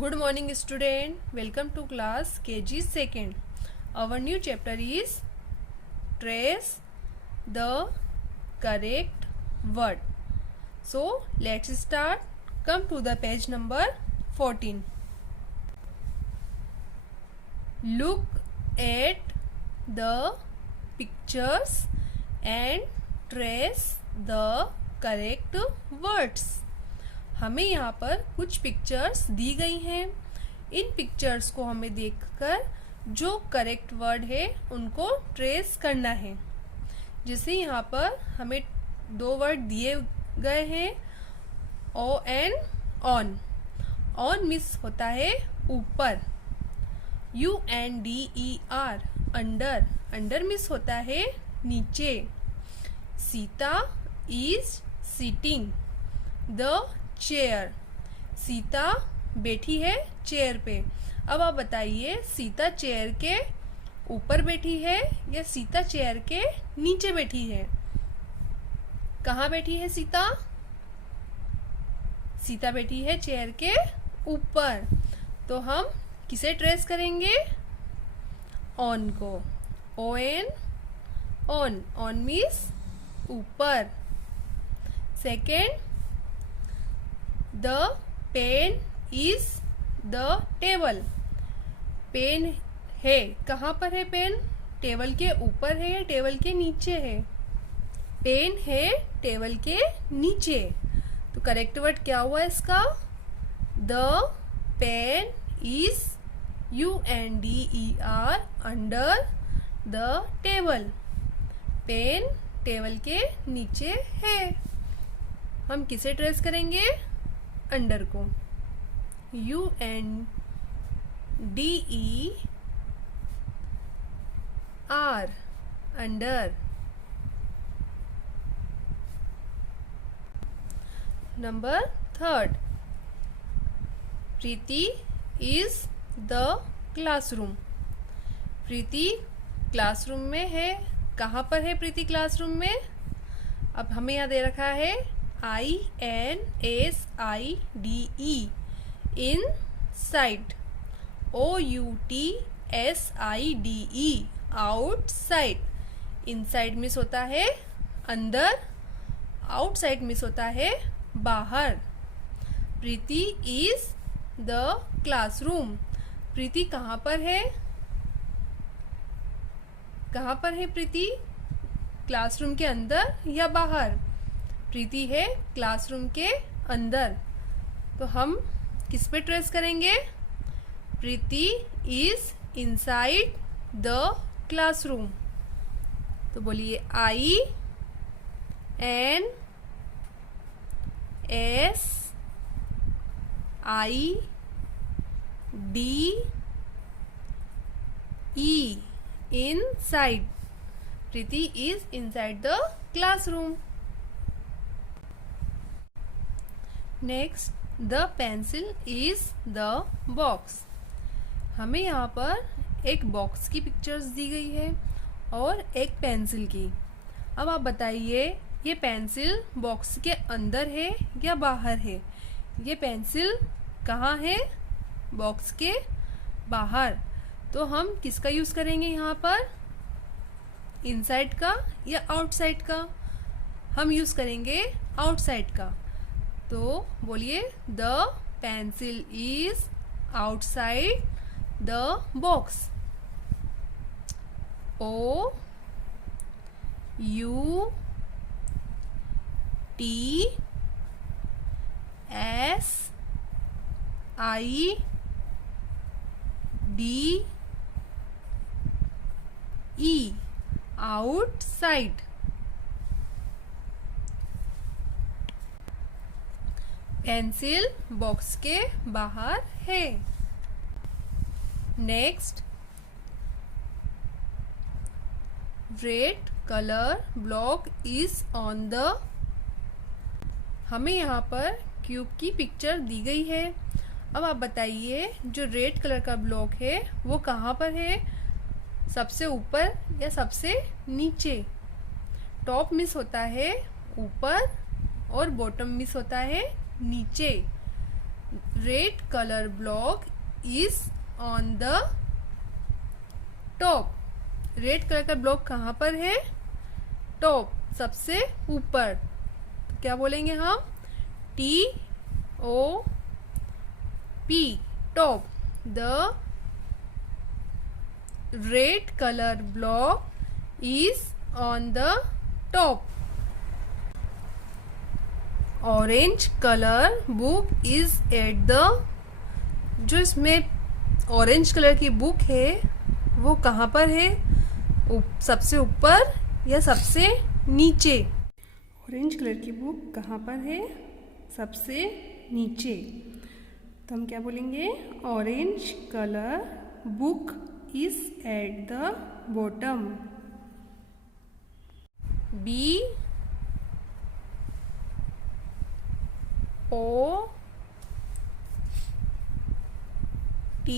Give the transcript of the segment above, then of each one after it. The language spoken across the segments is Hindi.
Good morning student. Welcome to class KG second. Our new chapter is trace the correct word. So let's start. Come to the page number 14. Look at the pictures and trace the correct words. हमें यहाँ पर कुछ पिक्चर्स दी गई हैं. इन पिक्चर्स को हमें देखकर जो करेक्ट वर्ड है उनको ट्रेस करना है. जैसे यहाँ पर हमें दो वर्ड दिए गए हैं, O N on. On means होता है ऊपर. U N D E R under. Under means होता है नीचे. Sita is sitting the chair. Sita बैठी है चेयर पे. अब आप बताइए, सीता चेयर के ऊपर बैठी है या सीता चेयर के नीचे बैठी है? कहाँ बैठी है सीता? सीता बैठी है चेयर के ऊपर. तो हम किसे ट्रेस करेंगे? ऑन को. O N on. On means ऊपर. Second, the pen is the table. Pen है. कहाँ पर है पेन? टेबल के ऊपर है या टेबल के नीचे है? पेन है टेबल के नीचे. तो करेक्ट वर्ड क्या हुआ इसका? The pen is UNDER under the table. Pen table के नीचे है. हम किसे ट्रेस करेंगे? अंडर को. UNDER under. Number third, Preeti is the classroom. Preeti classroom में है. कहाँ पर है प्रीति क्लासरूम में? अब हमें यहाँ दे रखा है INSIDE inside. OUTSIDE outside. Inside मिस होता है अंदर. आउटसाइड मिस होता है बाहर. Preeti is the classroom. Preeti कहाँ पर है? कहाँ पर है प्रीति? क्लासरूम के अंदर या बाहर? प्रीति है क्लासरूम के अंदर. तो हम किस पे ट्रेस करेंगे? प्रीति इज इनसाइड द क्लासरूम. तो बोलिए INSIDE inside. Preeti is inside the classroom. Next, the pencil is the box. हमें यहाँ पर एक बॉक्स की पिक्चर्स दी गई है और एक पेंसिल की. अब आप बताइए, ये पेंसिल बॉक्स के अंदर है या बाहर है? ये पेंसिल कहाँ है? बॉक्स के बाहर. तो हम किसका यूज करेंगे यहाँ पर? इनसाइड का या आउटसाइड का? हम यूज करेंगे आउटसाइड का. तो बोलिए, the pencil is outside the box. OUTSIDE outside. Pencil box के बाहर है. Next, red colour block is on the. हमें यहाँ पर क्यूब की पिक्चर दी गई है. अब आप बताइए, जो रेड कलर का ब्लॉक है वो कहाँ पर है? सबसे ऊपर या सबसे नीचे? टॉप मिस होता है ऊपर और बॉटम मिस होता है नीचे. Red colour block is on the top. Red colour का ब्लॉक कहाँ पर है? टॉप, सबसे ऊपर। तो क्या बोलेंगे हम? T-O-P, top. The red colour block is on the top. Orange colour book is at the, जो इसमें ऑरेंज कलर की बुक है वो कहाँ पर है? सबसे ऊपर या सबसे नीचे? ऑरेंज कलर की बुक कहाँ पर है? सबसे नीचे। तो हम क्या बोलेंगे? Orange colour book is at the bottom. B O T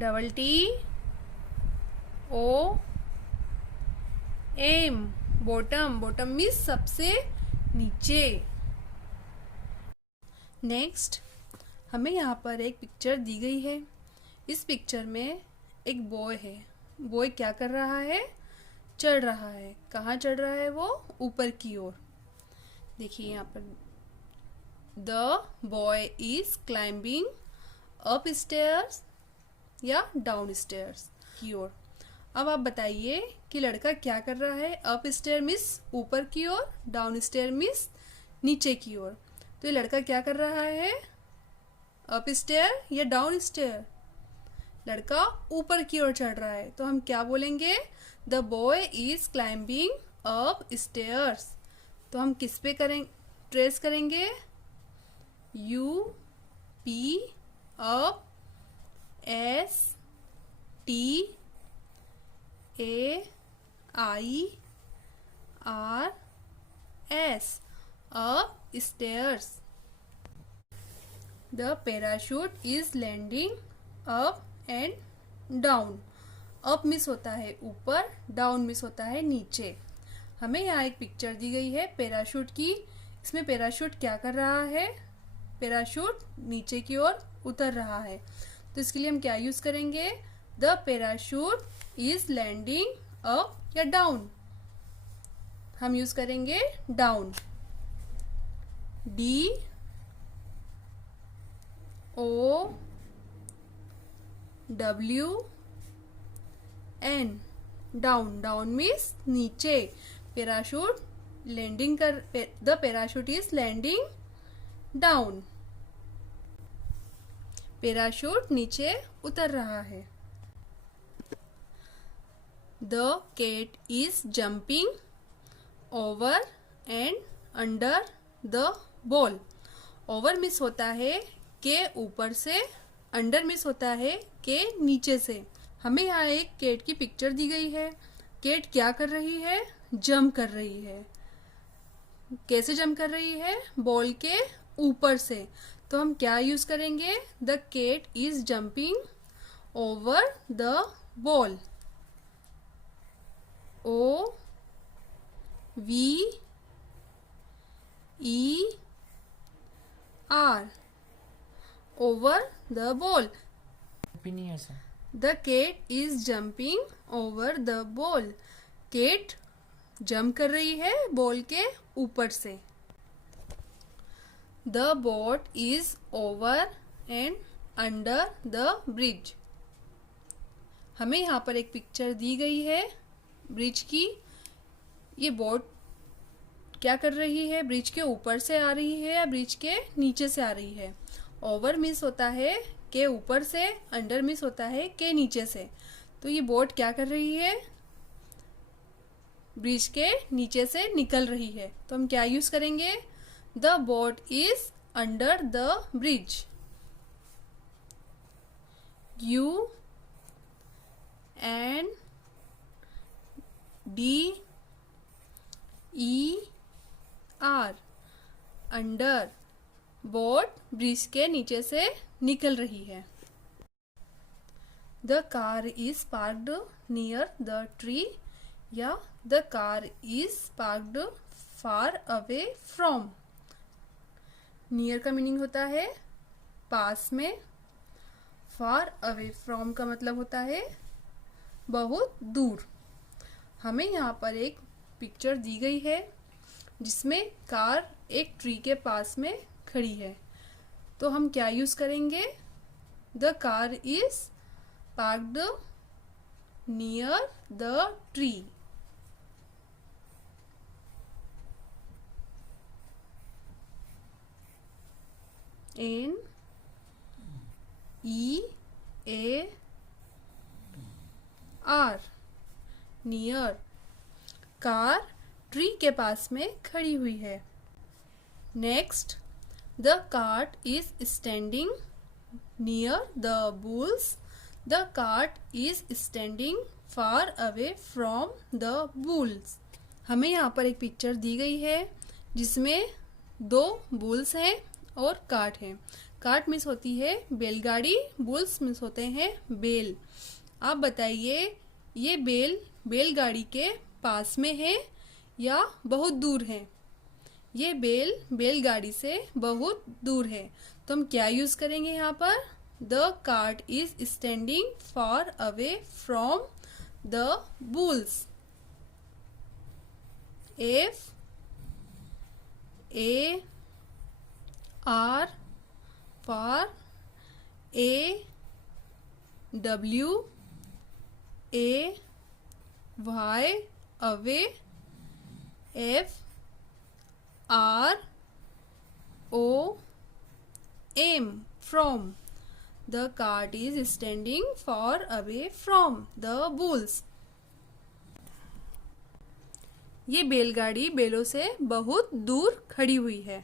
double T O M, bottom. Bottom means सबसे नीचे। नेक्स्ट, हमें यहाँ पर एक पिक्चर दी गई है। इस पिक्चर में एक बॉय है। बॉय क्या कर रहा है? चढ़ रहा है। कहाँ चढ़ रहा है वो? ऊपर की ओर। देखिए यहाँ पर, the boy is climbing up stairs या डाउन स्टेयर्स की ओर। अब आप बताइए कि लड़का क्या कर रहा है? अप स्टेयर मिस ऊपर की ओर, डाउन स्टेयर मिस नीचे की ओर। तो ये लड़का क्या कर रहा है? अप स्टेयर या डाउन स्टेयर? लड़का ऊपर की ओर चढ़ रहा है। तो हम क्या बोलेंगे? The boy is climbing up stairs. तो हम किस पे करें, ट्रेस करेंगे? U-P, up, S-T-A-I-R-S, up stairs. The parachute is landing up and down. Up means होता है ऊपर, डाउन मिस होता है नीचे। हमें यहाँ एक पिक्चर दी गई है पैराशूट की। इसमें पैराशूट क्या कर रहा है? पैराशूट नीचे की ओर उतर रहा है। तो इसके लिए हम क्या यूज करेंगे? The parachute is landing up या डाउन? हम यूज करेंगे down. D-O-W-N, down. Down means नीचे। पैराशूट लैंडिंग कर, the parachute is landing down. Parachute नीचे उतर रहा है। The cat is jumping over and under the ball. Over means होता है के ऊपर से, अंडर मिस होता है के नीचे से। हमें यहाँ एक कैट की पिक्चर दी गई है। कैट क्या कर रही है? जंप कर रही है। कैसे जंप कर रही है? बॉल के ऊपर से। तो हम क्या यूज करेंगे? The cat is jumping over the ball. O-V-E-R, over the ball. The cat is jumping over the ball. Cat jump कर रही है बॉल के ऊपर से। The boat is over and under the bridge. हमें यहाँ पर एक पिक्चर दी गई है ब्रिज की। ये बोट क्या कर रही है? ब्रिज के ऊपर से आ रही है या ब्रिज के नीचे से आ रही है? ओवर मिस होता है के ऊपर से, अंडर मिस होता है के नीचे से। तो ये बोट क्या कर रही है? ब्रिज के नीचे से निकल रही है। तो हम क्या यूज करेंगे? The boat is under the bridge. U-N-D-E-R, under. Boat bridge के नीचे से निकल रही है। The car is parked near the tree या the car is parked far away from. Near का मीनिंग होता है पास में, फार अवे फ्रॉम का मतलब होता है बहुत दूर। हमें यहाँ पर एक पिक्चर दी गई है जिसमें कार एक ट्री के पास में खड़ी है, तो हम क्या यूज करेंगे? The car is parked near the tree. N E A R near, car tree के पास में खड़ी हुई है। Next, the cart is standing near the bulls. The cart is standing far away from the bulls. हमें यहाँ पर एक पिक्चर दी गई है जिसमें 2 बुल्स हैं और कार्ट है। कार्ट मीन्स होती है बैलगाड़ी, बुल्स मीन्स होते हैं बैल। आप बताइए ये बैलगाड़ी के पास में है या बहुत दूर है? ये बैलगाड़ी से बहुत दूर है, तो हम क्या यूज करेंगे यहाँ पर? The cart is standing far away from the bulls. F A R for A W A Y away, F R O M from, the cart is standing far away from the bulls। ये बैलगाड़ी बैलों से बहुत दूर खड़ी हुई है।